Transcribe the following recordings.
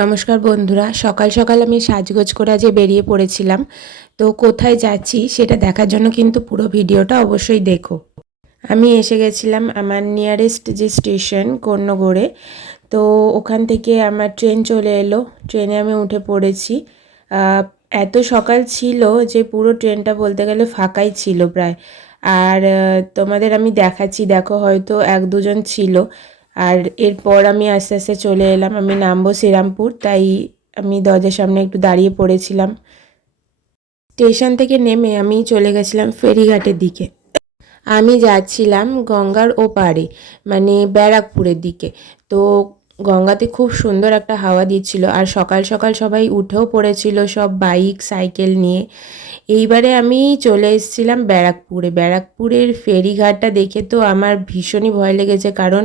নমস্কার বন্ধুরা, সকাল সকাল আমি সাজগোজ করে আজ বেরিয়ে পড়েছিলাম। তো কোথায় যাচ্ছি সেটা দেখার জন্য কিন্তু পুরো ভিডিওটা অবশ্যই দেখো। আমি এসে গেছিলাম আমার নিয়ারেস্ট যে স্টেশন কর্ণগড়ে। তো ওখান থেকে আমার ট্রেন চলে এলো, ট্রেনে আমি উঠে পড়েছি। আহ, এত সকাল ছিল যে পুরো ট্রেনটা বলতে গেলে ফাঁকাই ছিল প্রায়। আর তোমাদের আমি দেখাচ্ছি, দেখো হয়তো এক দুজন ছিল। আর এরপর আমি আস্তে আস্তে চলে এলাম, আমি নামবো শ্রীরামপুর, তাই আমি দরজার সামনে একটু দাঁড়িয়ে পড়েছিলাম। স্টেশন থেকে নেমে আমি চলে গেছিলাম ফেরিঘাটের দিকে। আমি যাচ্ছিলাম গঙ্গার ওপারে, মানে ব্যারাকপুরের দিকে। তো গঙ্গাতে খুব সুন্দর একটা হাওয়া দিচ্ছিল, আর সকাল সকাল সবাই উঠেও পড়েছিল, সব বাইক সাইকেল নিয়ে। এইবারে আমি চলে এসেছিলাম ব্যারাকপুরে। ব্যারাকপুরের ফেরিঘাটটা দেখে তো আমার ভীষণই ভয় লেগেছে, কারণ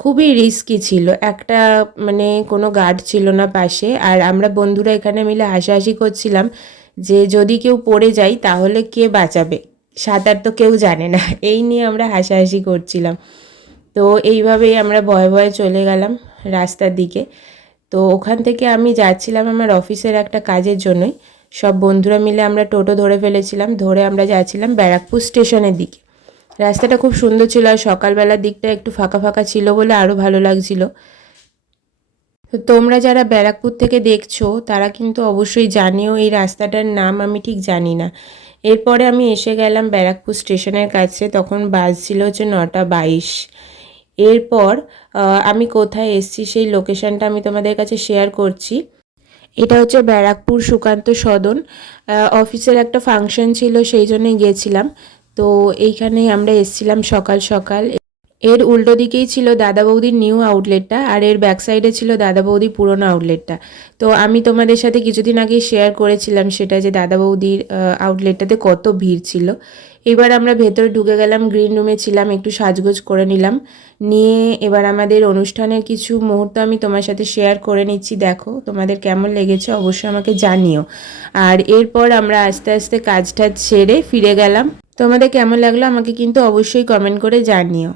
খুবই রিস্কি ছিল। একটা মানে কোনো গার্ড ছিল না পাশে, আর আমরা বন্ধুরা এখানে মিলে হাসাহাসি করছিলাম যে যদি কেউ পড়ে যায় তাহলে কে বাঁচাবে, সাঁতার তো কেউ জানে না, এই নিয়ে আমরা হাসাহাসি করছিলাম। তো এইভাবেই আমরা ভয়ে ভয়ে চলে গেলাম রাস্তার দিকে। তো ওখান থেকে আমি যাচ্ছিলাম আমার অফিসের একটা কাজের জন্যই। সব বন্ধুরা মিলে আমরা টোটো ধরে ফেলেছিলাম, ধরে আমরা যাচ্ছিলাম ব্যারাকপুর স্টেশনের দিকে। রাস্তাটা খুব সুন্দর ছিল, আর সকালবেলার দিকটা একটু ফাঁকা ফাঁকা ছিল বলে আরও ভালো লাগছিল। তো তোমরা যারা ব্যারাকপুর থেকে দেখছো তারা কিন্তু অবশ্যই জানিও, এই রাস্তাটার নাম আমি ঠিক জানি না। এরপরে আমি এসে গেলাম ব্যারাকপুর স্টেশনের কাছে, তখন বাস ছিল হচ্ছে 9:22। এরপর আমি কোথায় এসেছি সেই লোকেশানটা আমি তোমাদের কাছে শেয়ার করছি। এটা হচ্ছে ব্যারাকপুর সুকান্ত সদন। অফিসের একটা ফাংশন ছিল, সেই জন্যই গিয়েছিলাম। তো এইখানেই আমরা এসেছিলাম সকাল সকাল। এর উল্টো দিকেই ছিল দাদা বৌদির নিউ আউটলেটটা, আর এর ব্যাক সাইডে ছিল দাদা বৌদির পুরনো আউটলেটটা। তো আমি তোমাদের সাথে কিছুদিন আগে শেয়ার করেছিলাম সেটা, যে দাদা বৌদির আউটলেটটাতে কত ভিড় ছিল। এবার আমরা ভেতরে ঢুকে গেলাম, গ্রিন রুমে ছিলাম, একটু সাজগোজ করে নিলাম। নিয়ে এবার আমাদের অনুষ্ঠানের কিছু মুহূর্ত আমি তোমার সাথে শেয়ার করে নিচ্ছি, দেখো তোমাদের কেমন লেগেছে অবশ্যই আমাকে জানিও। আর এরপর আমরা আস্তে আস্তে কাজটা ছেড়ে ফিরে গেলাম। তোমাদের কেমন লাগলো আমাকে কিন্তু অবশ্যই কমেন্ট করে জানিও।